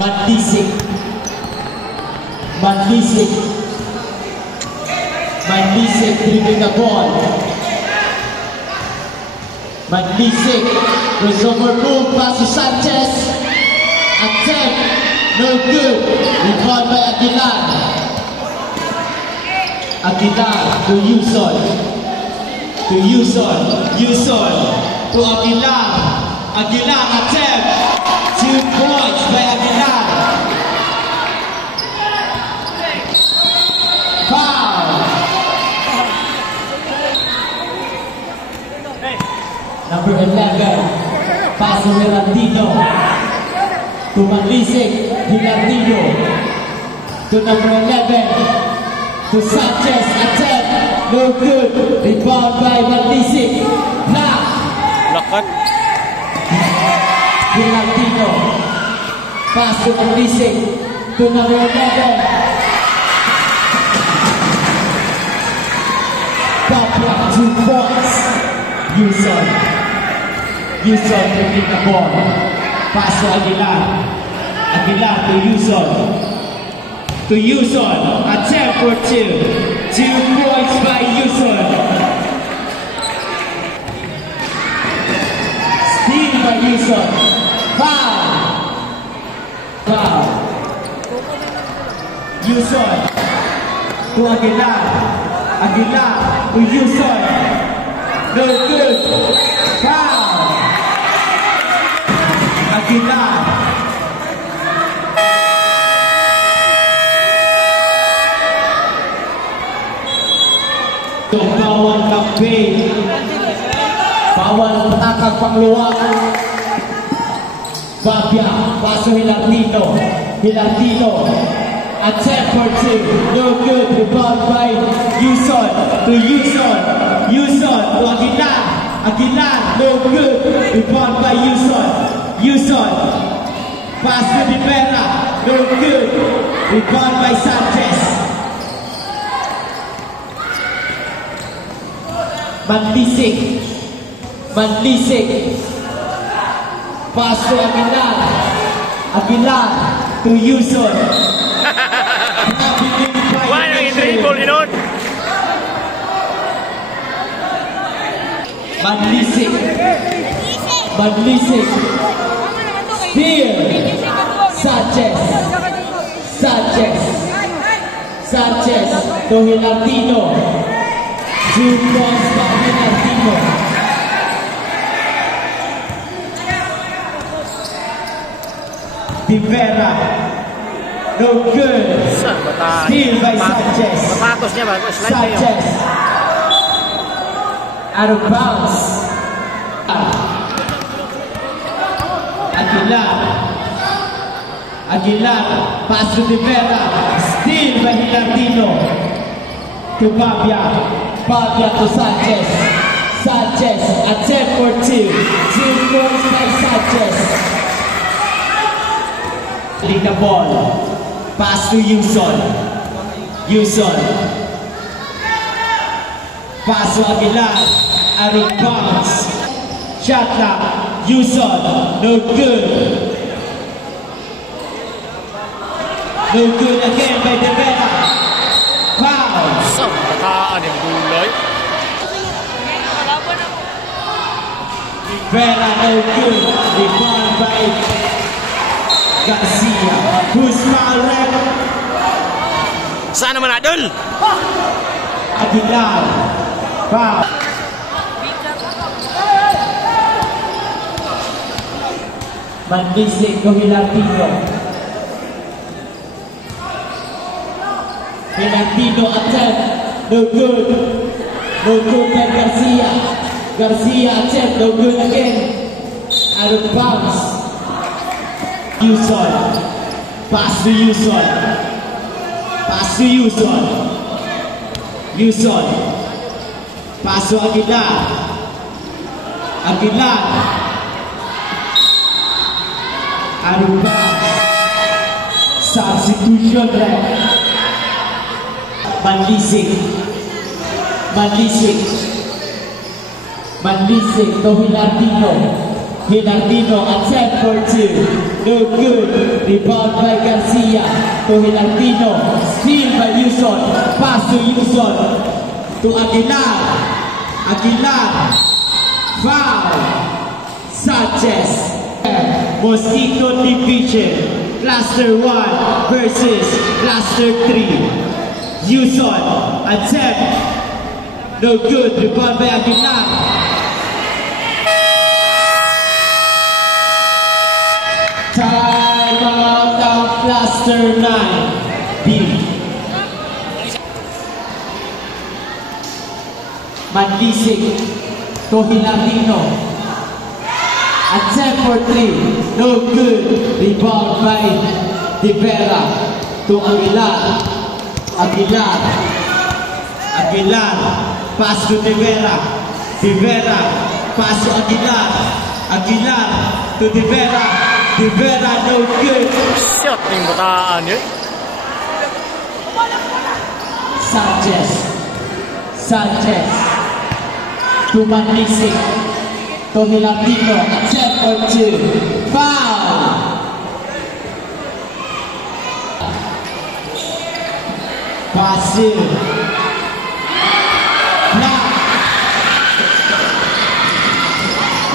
Mandisik. Mandisik. Mandisik dribbling the ball. Mandisik goes over move pass to Sanchez. Attempt, no good. Recalled by Aguilar. Aguilar to Yuson. To Yuson. Yuson to Aguilar. Aguilar attempt. 2 points by Aguilar. Foul. Number 11, pass to Gilardino. To Mandisik, Gilardino. To number 11, to Sanchez, attempt, no good. Rebound by Mandisik. Block. Lakat. Gilardino. Pass to Mandisik. To number 11. Papia, 2 points. Yuson taking the ball. Pass to Aguilar. Aguilar to Yuson. To Yuson. Attempt for 2. 2 points by Yuson. Steal by Yuson. Foul. Foul. Yuson to Aguilar. Aguilar to Yuson. No good. Foul. Aguilar. Bawal campaign. Bawal petakang pangluwak. Babia. Paso Gilardino. Gilardino. Attempt for 2. No good. Rebound by Yuson. To Yuson. Yuson to Aguilar. Aguilar. No good. Rebound by Yuson. Yuson. Pass to Rivera. No good. Rebound by Sanchez. Mandisik. Mandisik. Pass to Aguilar. Aguilar to Yuson. Wala nang i-dribble yun. Mandisik. Mandisik. Steal. Sanchez. Sanchez. Sanchez to Gilardino. 2 points by Gilardino. Rivera. No good. Steal by Sanchez. Mapatos niya ba? Sanchez. Out of bounds. Aguilar. Aguilar. Pass to Rivera. Steal by Gilardino. To Babia. Babia to Sanchez. Sanchez. Attempt for 2. 2 points by Sanchez. Lead the ball. Pass to Yuson. Yuson. Pass to Aguilar. Out of bounds. Shot clock. Yuson. No good. No good again by Rivera. Foul. Saan yung gulay? Rivera no good. Rebound by Garcia. Who's foul red? Saan naman Adol? Aguilar. Foul. Mandisik to Gilardino. Gilardino attempt. No good. No good by Garcia. Garcia attempt. No good again. Out of bounds. Yuson. Pass to Yuson. Pass to Yuson. Yuson. Pass to Aguilar. Aguilar. Out of bounds. Substitution red. Mandisik. Mandisik. Mandisik to Gilardino. Hilardino attempt for 2. No good. Rebound by Garcia to Hilardino. Steal by Yuson. Pass to Yuson. To Aguilar. Aguilar. Foul. Sanchez. Mosquito Division. Cluster 1 versus Cluster 3. Yuson. Attempt. No good. Rebound by Aguilar. Time out of Cluster 9. B. Mandisik to Hilardino. Attempt for 3. No good. Rebound by De Vera to Aguilar. Aguilar. Aguilar. Pass to De Vera. De Vera. Pass to Aguilar. Aguilar to De Vera. De Vera, no good. Shot yung bataan yun. Sanchez. Sanchez. To Mandisik. To Hilardino. Attempt for 2. Foul. Basil. Black.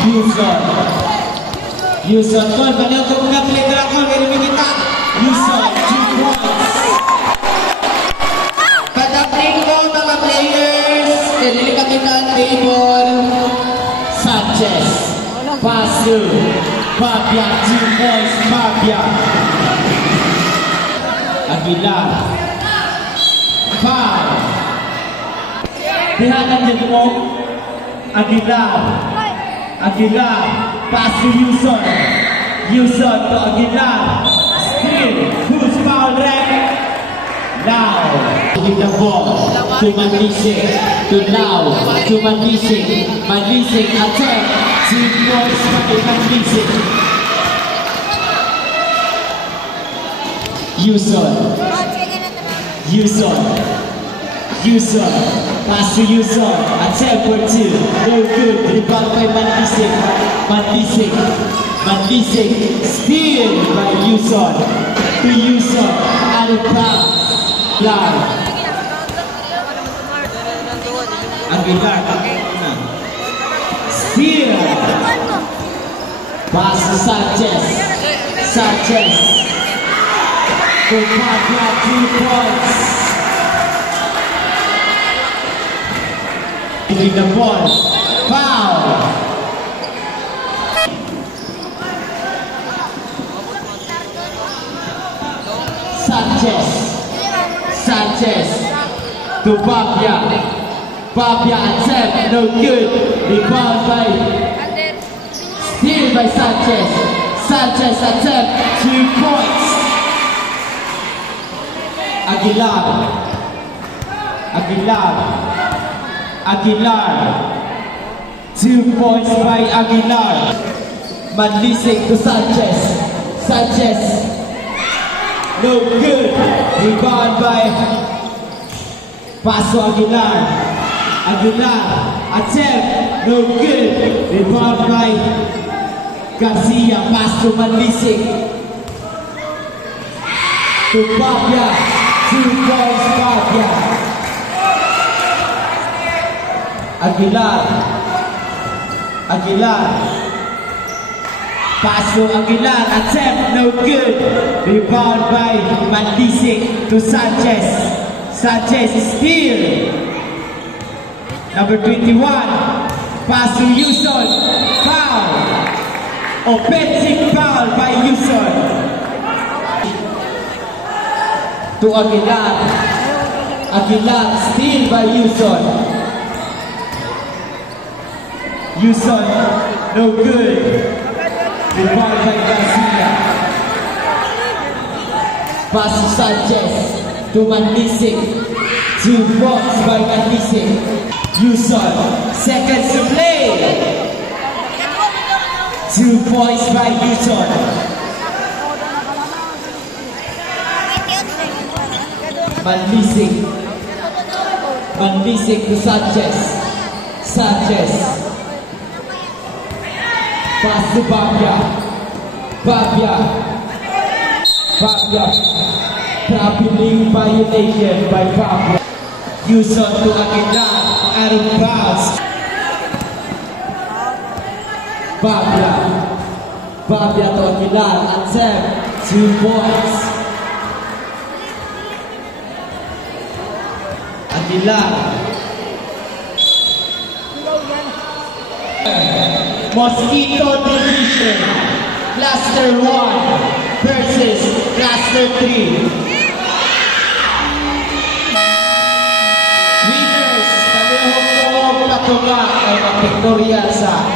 Yuson. Yuson. Tuan, pada untuk mengambil gerakan dari kita. Yuson, 2 points. Pada break po mga players, nililipat kita ang table. Sanchez. Basil. Fabia, 2 points. Fabia. Aguilar. Foul. Dihanap din mo. Aguilar. Aguilar. Pass to Yuson. Yuson to Aguilar. Steal. Who's foul rank? Now. Give the ball to Mandisik. To now. To Mandisik. Mandisik attack. 2 points by Mandisik. Yuson. Yuson. Yuson. Pass to Yuson. Attempt for 2. No good. Rebound by Mandisik. Mandisik. Mandisik. Steal by Yuson. To Yuson. Out of bounds. Live. Aguilar. Steal. Pass to Sanchez. Sanchez. To Fabia, 2 points. Giving the ball. Foul. Sanchez. Sanchez. To Fabia. Fabia attempt. No good. Rebound by. Steal by Sanchez. Sanchez attempt. 2 points. Aguilar. Aguilar. Aguilar. 2 points by Aguilar. Mandisik to Sanchez. Sanchez. No good. Rebound by Paso Aguilar. Aguilar. Attempt. No good. Rebound by Garcia. Pass to Mandisik. To Fabia. 2 points Fabia. Aguilar. Aguilar. Pass to Aguilar. Attempt. No good. Rebound by Mandisik to Sanchez. Sanchez steal. Number 21. Pass to Yuson. Foul. Offensive foul by Yuson. To Aguilar. Aguilar steal by Yuson. Yuson, no good. Rebound by Garcia. Pass to Sanchez. To Mandisik. 2 points by Mandisik. Yuson, seconds to play. 2 points by Yuson. Mandisik. Mandisik to Sanchez. Sanchez. Pass to Babia. Babia. Traveling violation by Babia. Yuson to Aguilar. Out of bounds. Babia to Aguilar. Attempt 2 points. Aguilar. Mosquito Division. Cluster 1 versus Cluster 3. Winners, kami hong patunga ay mag-Victoria sa